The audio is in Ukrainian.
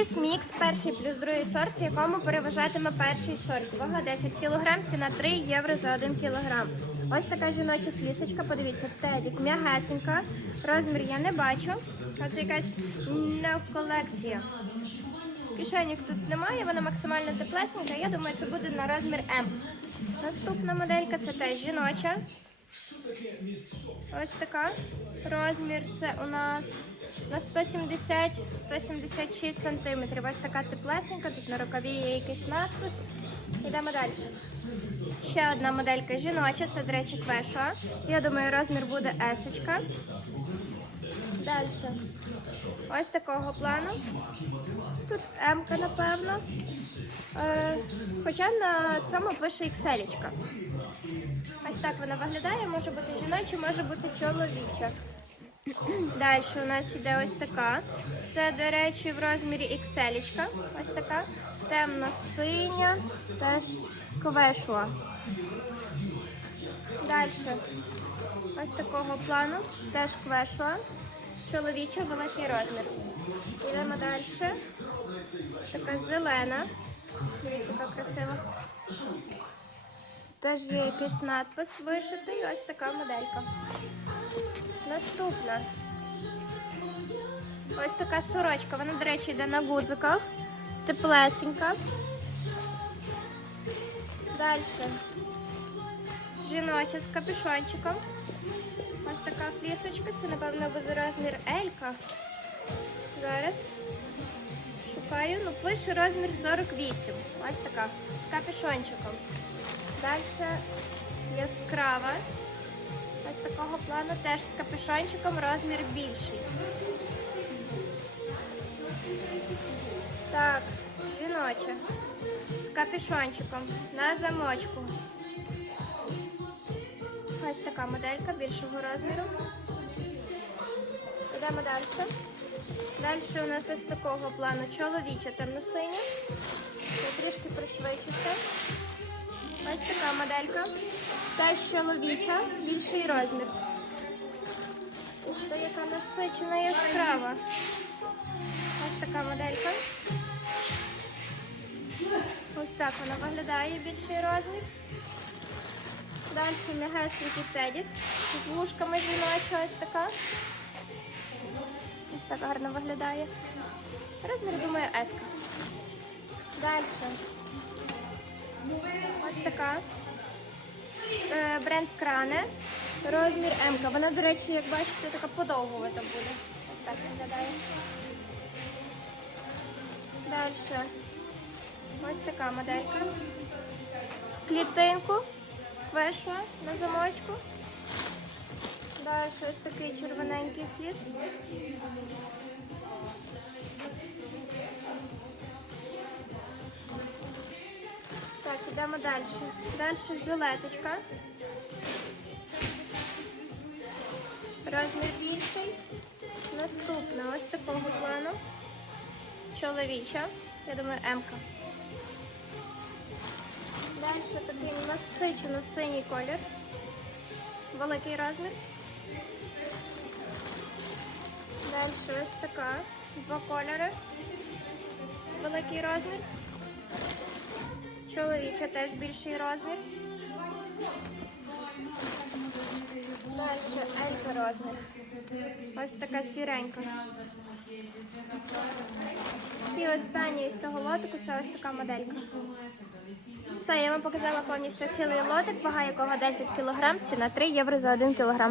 Фліс мікс, перший плюс другий сорт, в якому переважатиме перший сорт. Вага 10 кг, ціна 3 євро за 1 кг. Ось така жіноча флісочка, подивіться, тедік, м'ягесенька. Розмір я не бачу. Це якась не колекція. Кишеньок тут немає, вона максимально теплесенька. Я думаю, це буде на розмір М. Наступна моделька це теж жіноча. Ось така. Розмір це у нас на 170-176 сантиметрів. Ось така теплесенька, тут на рукаві є якийсь надпис. Йдемо далі. Ще одна моделька жіноча, це, до речі, квеша. Я думаю, розмір буде есочка. Далі. Ось такого плану. Тут М-ка, напевно. Е, хоча на цьому пише XL. -ечка. Ось так вона виглядає, може бути жіноча, може бути чоловіча. Далі у нас іде ось така. Це, до речі, в розмірі XL. -ечка. Ось така. Темно-синя, теж квешла. Далі. Ось такого плану, теж квешла. Чоловіча, великий розмір. Йдемо далі. Така зелена. Дивіться, яка красива. Теж є якийсь надпис вишитий. Ось така моделька. Наступна. Ось така сорочка. Вона, до речі, йде на гудзиках. Теплесенька. Далі. Жіноча з капюшончиком. Ось така флісочка. Це, напевно, буде розмір Елька. Зараз. Шукаю. Ну, пише розмір 48. Ось така. З капюшончиком. Далі яскрава. Ось такого плану теж з капюшончиком розмір більший. Так, жіноча. З капюшончиком на замочку. Ось така моделька більшого розміру. Йдемо далі. Далі у нас ось такого плану чоловіча темно-синя. Трішки пришвидшуся. Ось така моделька. Теж чоловіча, більший розмір. Ти, яка насичена яскрава. Ось така моделька. Ось так вона виглядає, більший розмір. Далі м'ягесенький тедік з вушками жіноча ось така. Ось так гарно виглядає. Розмір, думаю, еска. Далі. Ось така. Е, Бренд кране. Розмір М. Вона, до речі, як бачите, така подовгувата буде. Ось так виглядає. Далі. Ось така моделька. Клітинку. Вешла на замочку. Далі ось такий червоненький фліс. Так, ідемо далі. Далі жилеточка. Розмір більший. Наступна ось такого плану. Чоловіча. Я думаю, М-ка. Далі такий насичено синій колір. Великий розмір. Далі ось така. Два кольори. Великий розмір. Чоловіча теж більший розмір. Далі елька розмір. Ось така сіренька. І останній з цього лотику це ось така моделька. Все, я вам показала повністю цілий лотик, вага якого 10 кг, ціна 3 євро за 1 кг.